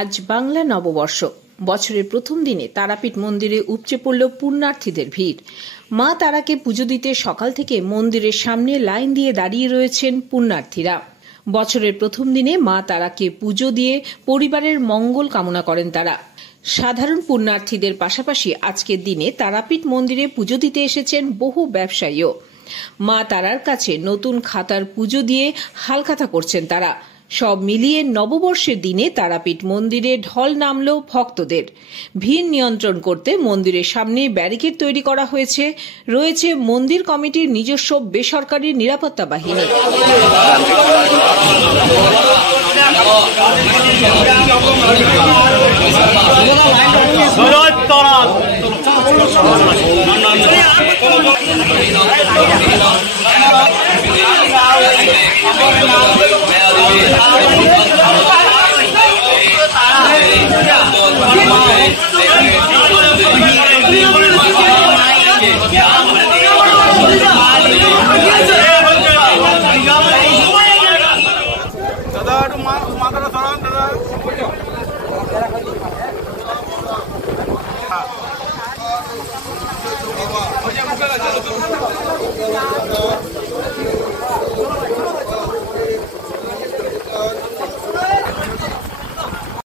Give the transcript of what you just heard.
আজ বাংলা নববর্ষ। বছরের প্রথম দিনে তারাপীঠ মন্দিরে উপচে পড়ল পুণ্যার্থীদের ভিড়। মা তারাকে পুজো দিতে সকাল থেকে মন্দিরের সামনে লাইন দিয়ে দাঁড়িয়ে রয়েছেন পুণ্যার্থীরা। বছরের প্রথম দিনে মা তারাকে পুজো দিয়ে পরিবারের মঙ্গল কামনা করেন তারা। সাধারণ পুণ্যার্থীদের পাশাপাশি আজকের দিনে তারাপীঠ মন্দিরে পুজো দিতে এসেছেন বহু ব্যবসায়ীও। মা তারার কাছে নতুন খাতার পুজো দিয়ে হালখাতা করছেন তারা। সব মিলিয়ে নববর্ষের দিনে তারাপীঠ মন্দিরে ঢল নামল ভক্তদের। ভিড় নিয়ন্ত্রণ করতে মন্দিরের সামনে ব্যারিকেড তৈরি করা হয়েছে। রয়েছে মন্দির কমিটির নিজস্ব বেসরকারি নিরাপত্তা বাহিনী।